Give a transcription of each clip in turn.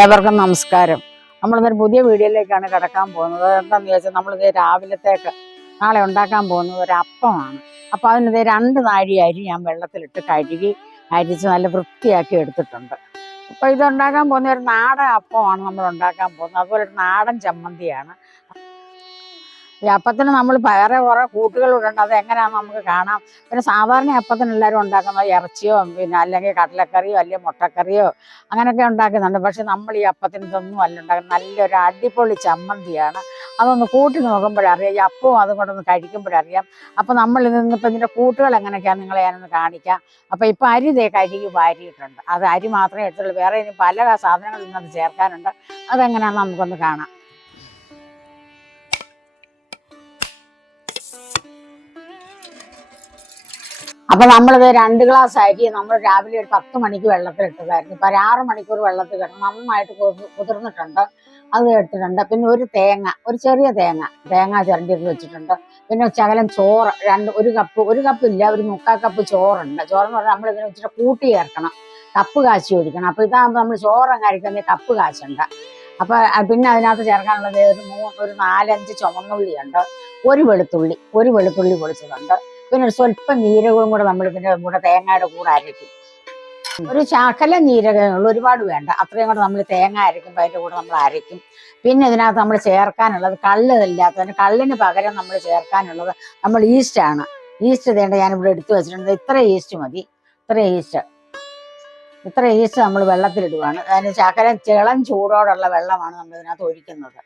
ഏവർക്കും നമസ്കാരം. നമ്മളിന്നൊരു പുതിയ വീഡിയോയിലേക്കാണ് കിടക്കാൻ പോകുന്നത്. എന്താണെന്ന് ചോദിച്ചാൽ നമ്മളിത് രാവിലത്തേക്ക് നാളെ ഉണ്ടാക്കാൻ പോകുന്നത് ഒരു അപ്പമാണ്. അപ്പോൾ അതിനിത് രണ്ട് നാഴി അരി ഞാൻ വെള്ളത്തിലിട്ട് കഴുകി അരിച്ച് നല്ല വൃത്തിയാക്കി എടുത്തിട്ടുണ്ട്. അപ്പോൾ ഇതുണ്ടാക്കാൻ പോകുന്ന ഒരു നാടൻ അപ്പമാണ് നമ്മൾ ഉണ്ടാക്കാൻ പോകുന്നത്. അതുപോലെ ഒരു നാടൻ ചമ്മന്തിയാണ്. ഈ അപ്പത്തിന് നമ്മൾ വേറെ കുറേ കൂട്ടുകൾ ഇടേണ്ടത് എങ്ങനെയാണെന്ന് നമുക്ക് കാണാം. പിന്നെ സാധാരണ അപ്പത്തിന് എല്ലാവരും ഉണ്ടാക്കുന്നത് ഇറച്ചിയോ പിന്നെ അല്ലെങ്കിൽ കടലക്കറിയോ അല്ലെങ്കിൽ മുട്ടക്കറിയോ അങ്ങനെയൊക്കെ ഉണ്ടാക്കുന്നുണ്ട്. പക്ഷെ നമ്മൾ ഈ അപ്പത്തിന് ഇതൊന്നും അല്ല ഉണ്ടാക്കുന്നത്. നല്ലൊരു അടിപൊളി ചമ്മന്തിയാണ്. അതൊന്ന് കൂട്ടി നോക്കുമ്പോഴറിയാം ഈ അപ്പവും അതും കൊണ്ടൊന്ന് കഴിക്കുമ്പോഴറിയാം അപ്പം നമ്മൾ ഇതിന്നിപ്പോൾ ഇതിന്റെ കൂട്ടുകൾ എങ്ങനെയൊക്കെയാണ് നിങ്ങളെ ഞാനൊന്ന് കാണിക്കാം. അപ്പം ഇപ്പം അരി ദേ കഴുകി വാരിയിട്ടുണ്ട്. അത് അരി മാത്രമേ എടുത്തുള്ളൂ. വേറെ ഇനി പല സാധനങ്ങളും ഇന്നത് ചേർക്കാനുണ്ട്. അതെങ്ങനെയാണെന്ന് നമുക്കൊന്ന് കാണാം. അപ്പൊ നമ്മളിത് രണ്ട് ഗ്ലാസ് അരി നമ്മൾ രാവിലെ ഒരു പത്ത് മണിക്ക് വെള്ളത്തിൽ ഇട്ടതായിരുന്നു ഇപ്പൊ ആറ് മണിക്കൂർ വെള്ളത്തിൽ കിടന്നു നന്നായിട്ട് കുതിർ- കുതിർന്നിട്ടുണ്ട്. അത് എടുത്തിട്ടുണ്ട്. പിന്നെ ഒരു തേങ്ങ ഒരു ചെറിയ തേങ്ങ തേങ്ങ ചിരണ്ടിയത് വെച്ചിട്ടുണ്ട്. പിന്നെ ശകലം ചോറ് രണ്ട് ഒരു കപ്പ് ഒരു കപ്പ് ഇല്ല ഒരു മുക്കാൽ കപ്പ് ചോറുണ്ട്. ചോറെന്ന് പറഞ്ഞാൽ നമ്മൾ ഇതിനെ വെച്ചിട്ട് കൂട്ടി ചേർക്കണം. കപ്പ് കാശി ഒഴിക്കണം. അപ്പൊ ഇതാകുമ്പോൾ നമ്മൾ ചോറങ്ങ് അരിക്കുന്ന കപ്പ് കാശുണ്ട് അപ്പൊ പിന്നെ അതിനകത്ത് ചേർക്കാനുള്ളത് ഒരു മൂന്ന് ഒരു നാലഞ്ച് ചുമന്നുള്ളിയുണ്ട് ഒരു വെളുത്തുള്ളി ഒരു വെളുത്തുള്ളി പൊളിച്ചതുണ്ട്. പിന്നെ ഒരു സ്വല്പം ജീരകവും കൂടെ നമ്മൾ പിന്നെ കൂടെ തേങ്ങയുടെ കൂടെ അരയ്ക്കും ഒരു ശാഖല ജീരകങ്ങൾ ഒരുപാട് വേണ്ട. അത്രയും കൂടെ നമ്മൾ തേങ്ങ അരയ്ക്കുമ്പോൾ അതിന്റെ കൂടെ നമ്മൾ അരയ്ക്കും പിന്നെ ഇതിനകത്ത് നമ്മൾ ചേർക്കാനുള്ളത് കള്ള് ഇല്ലാത്തതിന് കള്ളിന് പകരം നമ്മൾ ചേർക്കാനുള്ളത് നമ്മൾ ഈസ്റ്റാണ് ഈസ്റ്റ് തേണ്ട ഞാനിവിടെ എടുത്തു വെച്ചിട്ടുണ്ട്. ഇത്ര ഈസ്റ്റ് മതി. ഇത്ര ഈസ്റ്റ് ഇത്ര ഈസ്റ്റ് നമ്മൾ വെള്ളത്തിലിടുവാണ്. അതിന് ശകല ചിളം ചൂടോടുള്ള വെള്ളമാണ് നമ്മൾ ഇതിനകത്ത് ഒഴിക്കുന്നത്.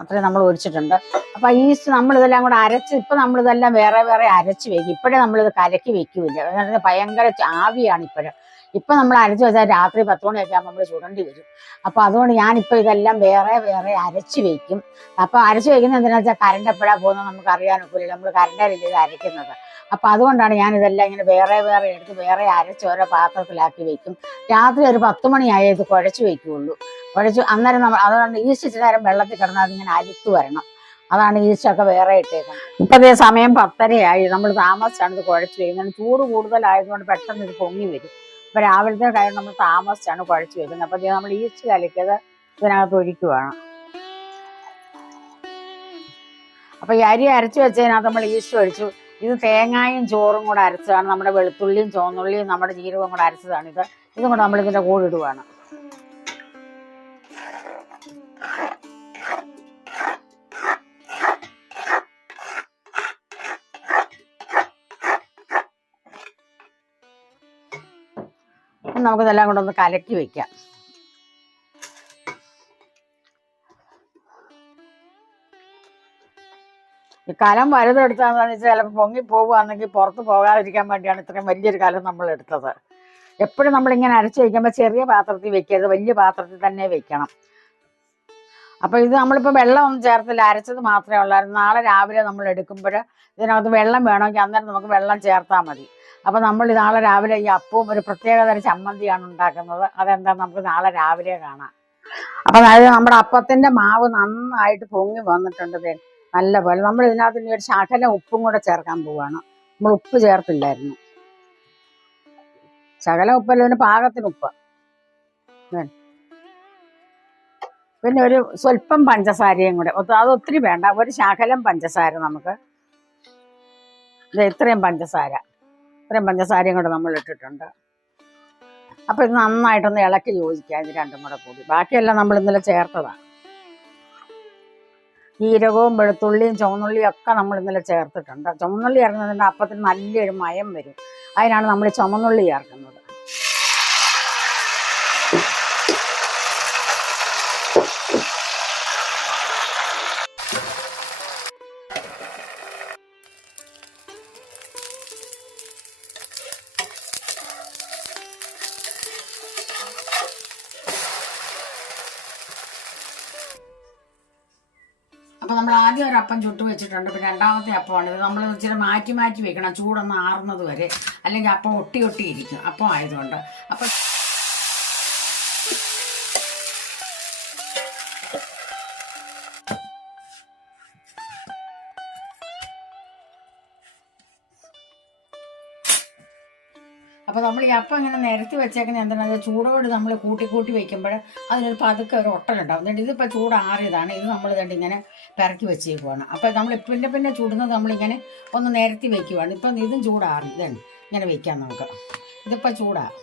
അത്രയും നമ്മൾ ഒഴിച്ചിട്ടുണ്ട്. അപ്പൊ ഈസ്റ്റ് നമ്മൾ ഇതെല്ലാം കൂടെ അരച്ച് ഇപ്പൊ നമ്മൾ ഇതെല്ലാം വേറെ വേറെ അരച്ച് വെക്കും ഇപ്പോഴേ നമ്മളിത് കലക്കി വെക്കൂല ഭയങ്കര ആവിയാണ് ഇപ്പോഴും. ഇപ്പൊ നമ്മൾ അരച്ച് വെച്ചാൽ രാത്രി പത്ത് മണിയൊക്കെ ആകുമ്പോൾ നമ്മൾ ചുടണ്ടി വരും. അപ്പൊ അതുകൊണ്ട് ഞാനിപ്പോ ഇതെല്ലാം വേറെ വേറെ അരച്ച് വെക്കും. അപ്പൊ അരച്ച് വെക്കുന്നത് എന്തിനാ വെച്ചാൽ കറണ്ട് എപ്പോഴാ പോകുന്നത് നമുക്ക് അറിയാനൊക്കില്ല നമ്മൾ കറണ്ടല്ലേ ഇത് അരയ്ക്കുന്നത് അപ്പൊ അതുകൊണ്ടാണ് ഞാൻ ഇതെല്ലാം ഇങ്ങനെ വേറെ വേറെ എടുത്ത് വേറെ അരച്ച് ഓരോ പാത്രത്തിലാക്കി വെക്കും. രാത്രി ഒരു പത്ത് മണിയായേ ഇത് കുഴച്ച് വെക്കുള്ളൂ. കുഴച്ച് അന്നേരം നമ്മൾ അതുകൊണ്ട് ഈസ്റ്റ് നേരം വെള്ളത്തിൽ കിടന്നാൽ അതിങ്ങനെ അരിത്ത് വരണം. അതാണ് ഈസ്റ്റൊക്കെ വേറെ ഇട്ടേക്കുന്നത്. ഇപ്പൊ സമയം പത്തരയായി. നമ്മൾ താമസിച്ചാണ് ഇത് കുഴച്ച് വെക്കുന്നത്. ചൂട് കൂടുതലായതുകൊണ്ട് പെട്ടെന്ന് ഇത് പൊങ്ങി വരും. അപ്പൊ രാവിലത്തെ കാര്യം നമ്മൾ താമസിച്ചാണ് കുഴച്ച് വെക്കുന്നത്. അപ്പൊ നമ്മൾ ഈസ്റ്റ് കലക്കിയത് ഇതിനകത്ത് ഒഴിക്കുവാണ്. അപ്പൊ ഈ അരി അരച്ച് വെച്ചതിനകത്ത് നമ്മൾ ഈസ്റ്റ് ഒഴിച്ചു. ഇത് തേങ്ങായും ചോറും കൂടെ അരച്ചതാണ്. നമ്മുടെ വെളുത്തുള്ളിയും ചുവന്നുള്ളിയും നമ്മുടെ ജീരകവും കൂടെ അരച്ചതാണ് ഇത്. ഇതും കൂടെ നമ്മൾ ഇതിന്റെ കൂടെ ഇടുവാണ്. ഇനി നമുക്കിതെല്ലാം കൂടെ ഒന്ന് കലക്കി വെക്കാം. ഈ കലം വലുതെടുത്താന്ന് വെച്ചാൽ ചിലപ്പോൾ പൊങ്ങി പോകുകയാണെങ്കിൽ പുറത്ത് പോകാതിരിക്കാൻ വേണ്ടിയാണ് ഇത്രയും വലിയൊരു കലം നമ്മൾ എടുത്തത്. എപ്പോഴും നമ്മളിങ്ങനെ അരച്ച് വയ്ക്കുമ്പോൾ ചെറിയ പാത്രത്തിൽ വെക്കരുത് വലിയ പാത്രത്തിൽ തന്നെ വെക്കണം. അപ്പൊ ഇത് നമ്മളിപ്പോൾ വെള്ളം ഒന്നും ചേർത്തില്ല അരച്ചത് മാത്രമേ ഉള്ളായിരുന്നു. നാളെ രാവിലെ നമ്മൾ എടുക്കുമ്പോൾ ഇതിനകത്ത് വെള്ളം വേണമെങ്കിൽ അന്നേരം നമുക്ക് വെള്ളം ചേർത്താൽ മതി. അപ്പൊ നമ്മൾ നാളെ രാവിലെ ഈ അപ്പവും ഒരു പ്രത്യേകതരം ചമ്മന്തിയാണ് ഉണ്ടാക്കുന്നത്. അതെന്താ? നമുക്ക് നാളെ രാവിലെ കാണാം. അപ്പൊ അതായത് നമ്മുടെ അപ്പത്തിന്റെ മാവ് നന്നായിട്ട് പൊങ്ങി വന്നിട്ടുണ്ട് നല്ല പോലെ നമ്മൾ ഇതിനകത്ത് ഇനി ഒരു ശകലം ഉപ്പും കൂടെ ചേർക്കാൻ പോവാണ്. നമ്മൾ ഉപ്പ് ചേർത്തില്ലായിരുന്നു. ശകലം ഉപ്പല്ല പിന്നെ പാകത്തിന് ഉപ്പ്. പിന്നെ ഒരു സ്വല്പം പഞ്ചസാരയും കൂടെ. അത് ഒത്തിരി വേണ്ട. ഒരു ശകലം പഞ്ചസാര നമുക്ക്. ഇത്രയും പഞ്ചസാര. ഇത്രയും പഞ്ചസാരയും കൂടെ നമ്മൾ ഇട്ടിട്ടുണ്ട്. അപ്പോൾ ഇത് നന്നായിട്ടൊന്ന് ഇളക്കി യോജിക്കാം ഇത് രണ്ടും കൂടെ കൂടി. ബാക്കിയെല്ലാം നമ്മൾ ഇന്നലെ ചേർത്തതാണ് ജീരകവും വെളുത്തുള്ളിയും ചുവന്നുള്ളിയും ഒക്കെ നമ്മൾ ഇന്നലെ ചേർത്തിട്ടുണ്ട്. ചുവന്നുള്ളി ഇറങ്ങുന്നതിന്റെ അപ്പത്തിന് നല്ലൊരു മയം വരും. അതിനാണ് നമ്മൾ ചുമന്നുള്ളി ചേർക്കുന്നത്. അപ്പൊ നമ്മൾ ആദ്യം ഒരു അപ്പം ചുട്ട് വെച്ചിട്ടുണ്ട്. പിന്നെ രണ്ടാമത്തെ അപ്പമാണ്. ഇത് നമ്മൾ ഇച്ചിരി മാറ്റി മാറ്റി വെക്കണം. ചൂടൊന്ന് ആറുന്നത് വരെ. അല്ലെങ്കിൽ അപ്പം ഒട്ടി ഒട്ടി ഇരിക്കും. അപ്പം ആയതുകൊണ്ട്. അപ്പൊ അപ്പോൾ നമ്മൾ ഈ അപ്പം ഇങ്ങനെ നിരത്തി വെച്ചേക്കുന്നത് എന്താണ്? ചൂടോട് നമ്മൾ കൂട്ടി കൂട്ടി വെക്കുമ്പോൾ അതിനൊരു പതുക്കെ ഒരു ഒട്ടലുണ്ടാവും. എന്നിട്ട് ഇതിപ്പോൾ ചൂടാറിയതാണ് ഇത് നമ്മൾ കണ്ട് ഇങ്ങനെ പിറക്കി വെച്ചേക്കുവാണ്. അപ്പോൾ നമ്മൾ പിന്നെ പിന്നെ ചൂടുന്നത് നമ്മളിങ്ങനെ ഒന്ന് നിരത്തി വെക്കുവാണ്. ഇപ്പം ഇതും ചൂടാറി. ഇതാണ് ഇങ്ങനെ വെക്കാം നമുക്ക്. ഇതിപ്പോൾ ചൂടാണ്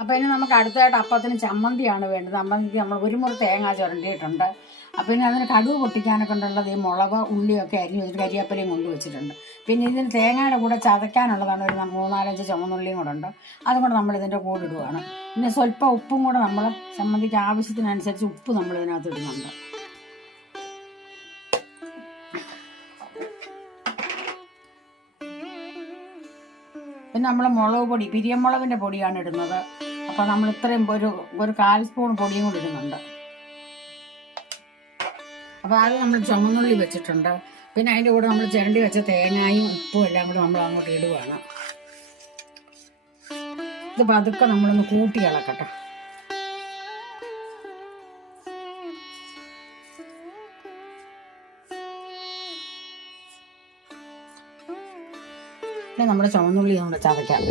അപ്പോൾ ഇനി നമുക്ക് അടുത്തതായിട്ട് അപ്പത്തിന് ചമ്മന്തിയാണ് വേണ്ടത്. ചമ്മന്തി നമ്മൾ ഒരു മുറി തേങ്ങ ചുരണ്ടിയിട്ടുണ്ട്. അപ്പോൾ പിന്നെ അതിന് കടുവ് പൊട്ടിക്കാനൊക്കെ ഉണ്ടുള്ളത് ഈ മുളക് ഉള്ളിയൊക്കെ അരിഞ്ഞ് വെച്ചിട്ട് കരിയാപ്പലയും കൊണ്ട് വെച്ചിട്ടുണ്ട്. പിന്നെ ഇതിന് തേങ്ങയുടെ കൂടെ ചതയ്ക്കാനുള്ളതാണ് ഒരു മൂന്നാലഞ്ച് ചുമന്നുള്ളിയും കൂടെ ഉണ്ട്. അതുകൊണ്ട് നമ്മൾ ഇതിന്റെ കൂടെ ഇടുകയാണ് പിന്നെ സ്വല്പം ഉപ്പും കൂടെ നമ്മൾ ചമ്മന്തിക്ക് ആവശ്യത്തിനനുസരിച്ച് ഉപ്പ് നമ്മൾ ഇതിനകത്ത് ഇടുന്നുണ്ട്. പിന്നെ നമ്മൾ മുളക് പൊടി പിരിയമുളകിന്റെ പൊടിയാണ് ഇടുന്നത്. അപ്പോൾ നമ്മൾ ഇത്രയും ഒരു ഒരു കാൽ സ്പൂൺ പൊടിയും കൂടി ഇടുന്നുണ്ട്. അപ്പോൾ ആദ്യം നമ്മൾ ചുമന്നുള്ളി വെച്ചിട്ടുണ്ട്. പിന്നെ അതിന്റെ കൂടെ നമ്മൾ ചിരണ്ടി വെച്ച തേങ്ങയും ഉപ്പും എല്ലാം കൂടെ നമ്മൾ അങ്ങോട്ട് ഇടുവാണ്. ഇത് പതുക്കെ നമ്മളൊന്ന് കൂട്ടി ഇളക്കട്ടെ. നമ്മുടെ ചുവന്നുള്ളി നമ്മുടെ ചതയ്ക്കാം.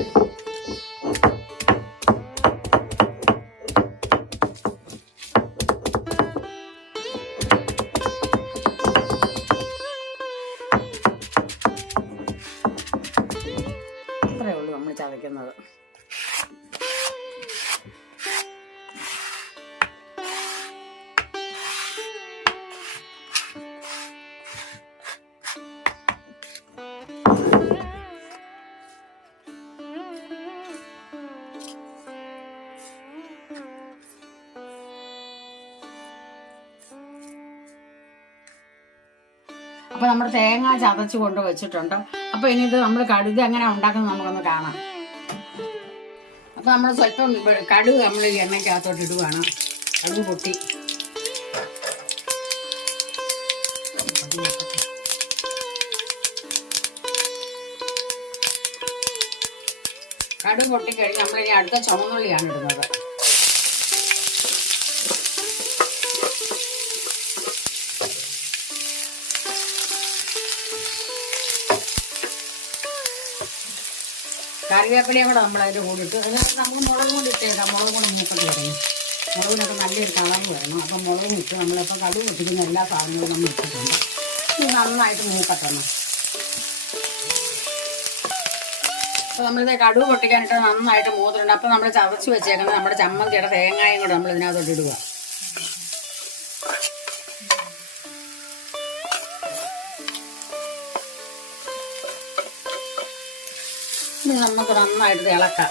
ചതയ്ക്കുന്നത്. അപ്പൊ നമ്മുടെ തേങ്ങ ചതച്ച് കൊണ്ട് വെച്ചിട്ടുണ്ട്. അപ്പൊ ഇനി ഇത് നമ്മൾ കടുക് എങ്ങനെ ഉണ്ടാക്കുന്നത് നമുക്കൊന്ന് കാണാം. അപ്പൊ നമ്മൾ സ്വല്പം കടുക് നമ്മൾ എണ്ണയ്ക്കകത്തോട്ട് ഇടുവാണ്. കടുക് പൊട്ടി. കടുക് പൊട്ടിക്കഴിഞ്ഞ് നമ്മളിനി അടുത്ത ചുമന്നുള്ളിയാണ് ഇടുന്നത്. കറിവേപ്പിലയും കൂടെ നമ്മൾ അതിന്റെ കൂടെ ഇട്ട് അതിനകത്ത് നമുക്ക് മുളക് കൂടി ഇട്ടേക്കാം മുളക് കൂടെ മൂപ്പത്തി വരണം മുളകിനൊക്കെ നല്ലൊരു കളർ വരണം. അപ്പം മുളകും ഇട്ട് നമ്മളിപ്പോൾ കടുവ് പൊട്ടിക്കുന്ന എല്ലാ സാധനങ്ങളും നമ്മൾ ഇട്ടിട്ടുണ്ട്. ഇത് നന്നായിട്ട് മൂക്കട്ടണം. അപ്പോൾ നമ്മളിത് കടുവ് പൊട്ടിക്കാനിട്ട് നന്നായിട്ട് മൂത്തിട്ടുണ്ട്. അപ്പോൾ നമ്മൾ ചതച്ച് വെച്ചേക്കുന്നത് നമ്മുടെ ചമ്മന്തിയുടെ തേങ്ങായും കൂടെ നമ്മൾ ഇതിനകത്തോട്ട് ഇടുക. നമുക്ക് നന്നായിട്ട് ഇളക്കാം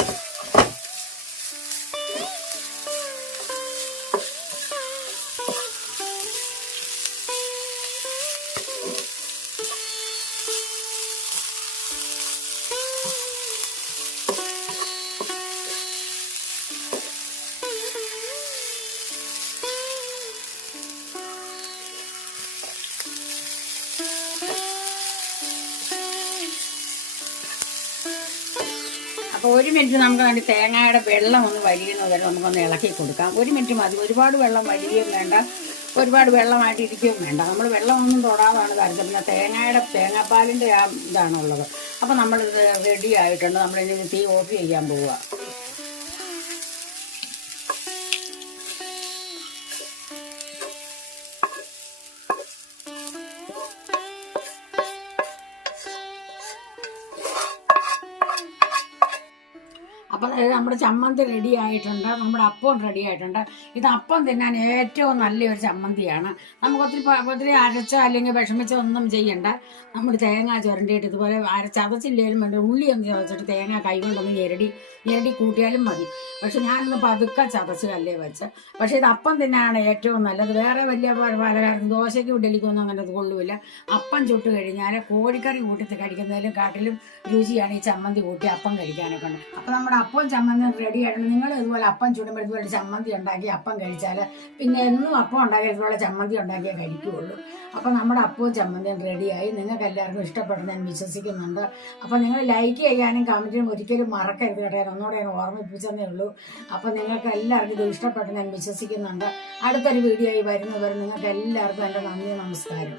ഒരു മിനിറ്റ് നമുക്ക് അതിന്റെ തേങ്ങയുടെ വെള്ളം ഒന്ന് വലിയുന്നത് വരെ നമുക്കൊന്ന് ഇളക്കി കൊടുക്കാം. ഒരു മിനിറ്റ് മതി. ഒരുപാട് വെള്ളം വലിയും വേണ്ട. ഒരുപാട് വെള്ളമായിട്ട് ഇരിക്കുകയും വേണ്ട. നമ്മൾ വെള്ളമൊന്നും തൊടാതാണ് പിന്നെ തേങ്ങയുടെ തേങ്ങാപ്പാലിന്റെ ആ ഇതാണുള്ളത്. അപ്പോൾ നമ്മളിത് റെഡി ആയിട്ടുണ്ട്. നമ്മളിനി തീ ഓഫ് ചെയ്യാൻ പോവുക. അപ്പോൾ നമ്മുടെ ചമ്മന്തി റെഡി ആയിട്ടുണ്ട്. നമ്മുടെ അപ്പവും റെഡി ആയിട്ടുണ്ട്. ഇത് അപ്പം തിന്നാൻ ഏറ്റവും നല്ലൊരു ചമ്മന്തിയാണ്. നമുക്ക് ഒത്തിരി ഒത്തിരി അരച്ചോ അല്ലെങ്കിൽ വിഷമിച്ചോ ഒന്നും ചെയ്യണ്ട. നമ്മൾ തേങ്ങ ചുരണ്ടിയിട്ട് ഇതുപോലെ അരച്ചതച്ചില്ലേലും വേണ്ട ഉള്ളി ഒന്ന് ചതച്ചിട്ട് തേങ്ങ കൈ കൊണ്ടൊന്ന് ഇരടി ഞെരടി കൂട്ടിയാലും മതി. പക്ഷെ ഞാനൊന്ന് പതുക്കെ ചതച്ച് കല്ലേ വെച്ച്. പക്ഷെ ഇത് അപ്പം തിന്നാണ് ഏറ്റവും നല്ലത്. വേറെ വലിയ പ- പലഹാരം ദോശയ്ക്കും ഇഡലിക്കൊന്നും അങ്ങനെ ഇത് അപ്പം ചുട്ട് കഴിഞ്ഞാൽ കോഴിക്കറി കൂട്ടി കഴിക്കുന്നതിലും കാട്ടിലും രുചിയാണ് ഈ ചമ്മന്തി കൂട്ടി അപ്പം കഴിക്കാനൊക്കെ ഉണ്ട്. അപ്പം നമ്മുടെ അപ്പം ചമ്മന്തി റെഡി ആയിട്ട് നിങ്ങൾ ഇതുപോലെ അപ്പം ചുടുമ്പോൾ ഇതുപോലെ ചമ്മന്തി ഉണ്ടാക്കി അപ്പം കഴിച്ചാൽ പിന്നെ എന്നും അപ്പം ഉണ്ടാക്കി ഇതുപോലെ ചമ്മന്തി ഉണ്ടാക്കിയേ കഴിക്കുകയുള്ളൂ. അപ്പം നമ്മുടെ അപ്പവും ചമ്മന്തിയും റെഡിയായി നിങ്ങൾക്ക് എല്ലാവർക്കും ഇഷ്ടപ്പെടുന്ന ഞാൻ വിശ്വസിക്കുന്നുണ്ട്. അപ്പം നിങ്ങൾ ലൈക്ക് ചെയ്യാനും കമന്റിനും ഒരിക്കലും മറക്കരുത് കേട്ടോ. ഒന്നുകൂടെ ഞാൻ ഓർമ്മിപ്പിച്ചതേ ഉള്ളൂ. അപ്പം നിങ്ങൾക്ക് എല്ലാവർക്കും ഇത് ഇഷ്ടപ്പെട്ടു ഞാൻ വിശ്വസിക്കുന്നുണ്ട്. അടുത്തൊരു വീഡിയോ ആയി വരുന്നവരെ നിങ്ങൾക്ക് എല്ലാവർക്കും എന്റെ നന്ദി നമസ്കാരം.